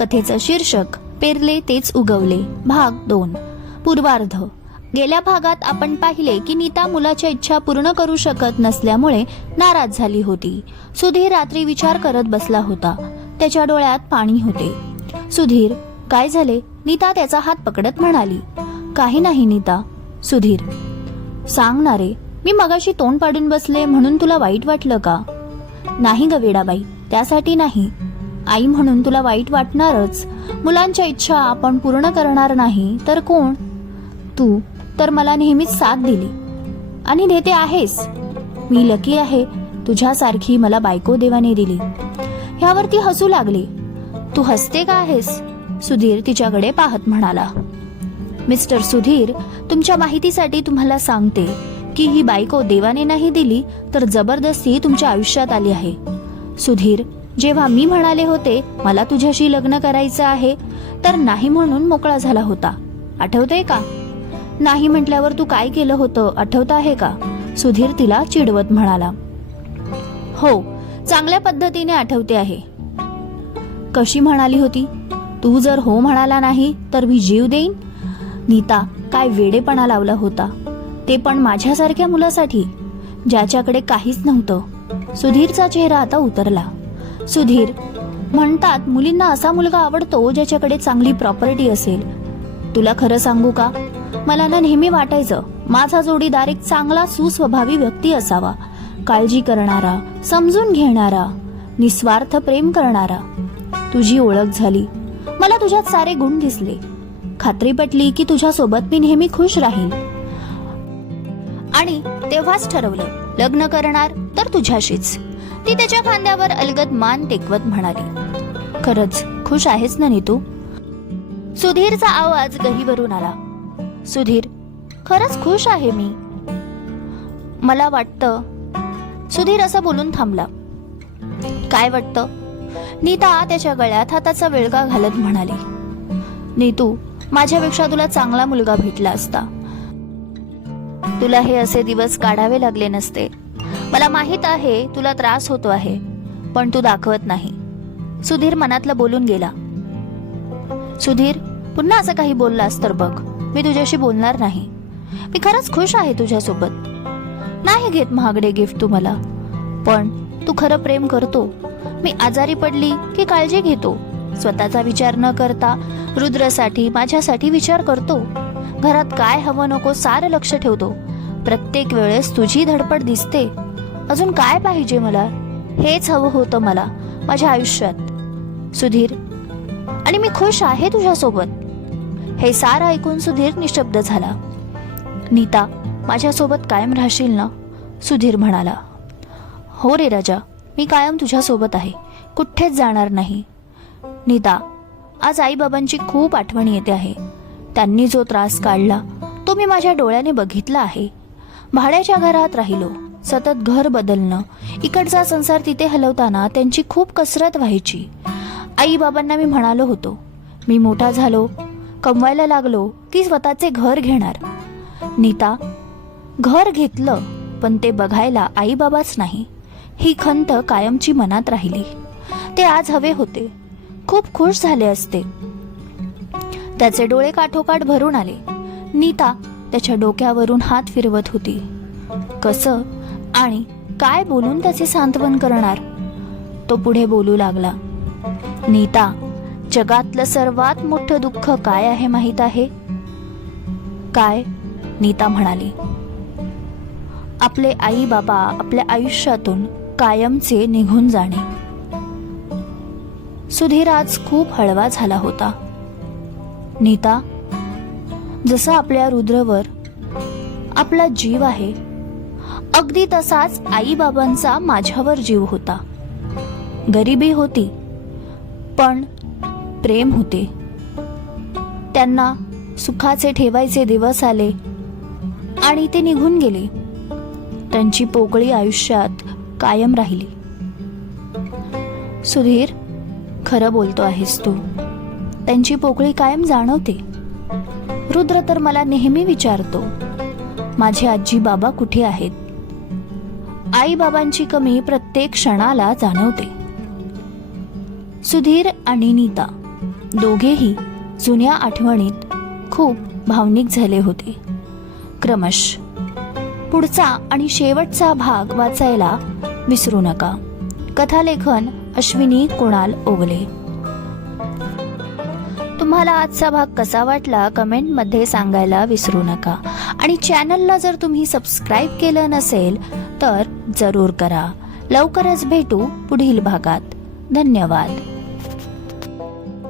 कथेचं शीर्षक पेरले तेच उगवले. भाग दोन. पूर्वार्ध. गेल्या भागात आपण पाहिले की नीता मुलाच्या इच्छा पूर्ण करू शकत नसल्यामुळे नाराज झाली होती. सुधीर रात्री विचार करत बसला होता. त्याच्या डोळ्यात पाणी होते. सुधीर काय झाले? नीता त्याचा हात पकडत म्हणाली. काही नाही नीता. सुधीर. सांग ना रे मी मगाशी तोंड पाडून बसले म्हणून तुला वाईट वाटलं का? नाही ग वेडाबाई त्यासाठी नाही. आई म्हणून तुला वाईट वाटणारच. मुलांच्या इच्छा आपण पूर्ण करणार नाही तर कोण? तू. तर मला नेहमीच साथ दिली. आणि देते आहेस. मी लकी आहे. तुझ्यासारखी मला बायको देवाने दिली. ह्यावर ती हसू लागली. तू हसते का आहेस? सुधीर तिच्याकडे पाहत म्हणाला. मिस्टर सुधीर तुमच्या माहितीसाठी तुम्हाला सांगते की ही बायको देवाने नाही दिली तर जबरदस्ती तुमच्या आयुष्यात आली आहे. सुधीर जेव्हा मी म्हणाले होते मला तुझ्याशी लग्न करायचं आहे तर नाही म्हणून मोकळा झाला होता. आठवतंय का? नाही म्हटल्यावर तू काय केलं होतं आठवत आहे का? सुधीर तिला चिडवत म्हणाला. हो चांगल्या पद्धतीने आठवते आहे. कशी म्हणाली होती? तू जर हो म्हणाला नाही तर मी जीव देईन? नीता काय वेडेपणा लावला होता. ते पण माझ्यासारख्या मुलासाठी ज्याच्याकडे काहीच नव्हतं. सुधीरचा चेहरा आता उतरला. सुधीर म्हणतात मुलींना असा मुलगा आवडतो ज्याच्याकडे चांगली प्रॉपर्टी असेल. तुला खरं सांगू का? मला ना नेहमी वाटायचं माझा जोडीदार एक चांगला सुस्वभावी व्यक्ती असावा. काळजी करणारा समजून घेणारा निस्वार्थ प्रेम करणारा. तुझी ओळख झाली. मला तुझ्यात सारे गुण दिसले. खात्री पटली की तुझ्या सोबत मी नेहमी खुश राहील आणि तेव्हाच ठरवलं लग्न करणार तर तुझ्याशीच. ती त्याच्या खांद्यावर अलगद मान टेकवत म्हणाली. खरंच खुश आहेस ना नी तू सुधीरचा आवाज गहीवरून आला. सुधीर खरंच खुश आहे मी. मला वाटतं सुधीर असं बोलून थांबला. काय वाटतं? नीता त्याच्या गळ्यात हाताचा वेळगा घालत म्हणाली. नीतू माझ्यापेक्षा तुला चांगला मुलगा भेटला असता. तुला हे असे दिवस काढावे लागले नसते. मला माहीत आहे तुला त्रास होतो आहे पण तू दाखवत नाही. सुधीर मनातलं बोलून गेला. सुधीर पुन्हा असं काही बोललास तर बघ मी तुझ्याशी बोलणार नाही. मी खरंच खुश आहे तुझ्यासोबत. नाही घेत महागडे गिफ्ट तू मला पण तू खरं प्रेम करतो. मी आजारी पडली की काळजी घेतो. स्वतःचा विचार न करता रुद्रसाठी माझ्यासाठी विचार करतो. घरात काय हवं नको सारं लक्ष ठेवतो. प्रत्येक वेळेस तुझी धडपड दिसते. अजून काय पाहिजे मला? हेच हवं होतं मला माझ्या आयुष्यात. सुधीर आणि मी खुश आहे तुझ्यासोबत. हे सार ऐकून सुधीर निशब्द झाला. नीता माझ्यासोबत कायम राहशील ना? सुधीर म्हणाला. हो रे राजा मी कायम तुझ्यासोबत आहे. कुठेच जाणार नाही. नीता आज आईबाबांची खूप आठवण येते आहे. त्यांनी जो त्रास काढला तो मी माझ्या डोळ्याने बघितला आहे. भाड्याच्या घरात राहिलो. सतत घर बदलणं. इकडचा संसार तिथे हलवताना त्यांची खूप कसरत व्हायची. आई बाबांना मी म्हणालो होतो मी मोठा झालो कमवायला लागलो की स्वतःचे घर घेणार. नीता घर घेतलं पण ते बघायला आईबाबाच नाही. ही खंत कायमची मनात राहिली. ते आज हवे होते. खूप खुश झाले असते. त्याचे डोळे काठोकाठ भरून आले. नीता त्याच्या डोक्यावरून हात फिरवत होती. कसं? आणि काय बोलून त्याचे सांत्वन करणार? तो पुढे बोलू लागला नीता जगातलं सर्वात मोठं दुःख काय आहे माहीत आहे? काय? नीता म्हणाली. आपले आई बाबा आपल्या आयुष्यातून कायमचे निघून जाणे. सुधीर आज खूप हळवा झाला होता. नीता जसं आपल्या रुद्रवर आपला जीव आहे अगदी तसाच आई बाबांचा माझ्यावर जीव होता. गरिबी होती पण प्रेम होते. त्यांना सुखाचे ठेवायचे दिवस आले आणि ते निघून गेले. त्यांची पोकळी आयुष्यात कायम राहिली. सुधीर खरं बोलतो आहेस तू. त्यांची पोकळी कायम जाणवते. रुद्र तर मला नेहमी विचारतो माझे आजी बाबा कुठे आहेत? आई बाबांची कमी प्रत्येक क्षणाला जाणवते. सुधीर आणि नीता दोघेही जुन्या आठवणीत खूप भावनिक झाले होते. क्रमश पुढचा आणि शेवटचा भाग वाचायला विसरू नका. कथालेखन अश्विनी कुणाल ओवले तुम्हाला आजचा भाग कसा वाटला कमेंटमध्ये सांगायला विसरू नका. आणि चॅनलला जर तुम्ही सबस्क्राईब केलं नसेल तर जरूर करा. लवकरच भेटू पुढील भागात. धन्यवाद.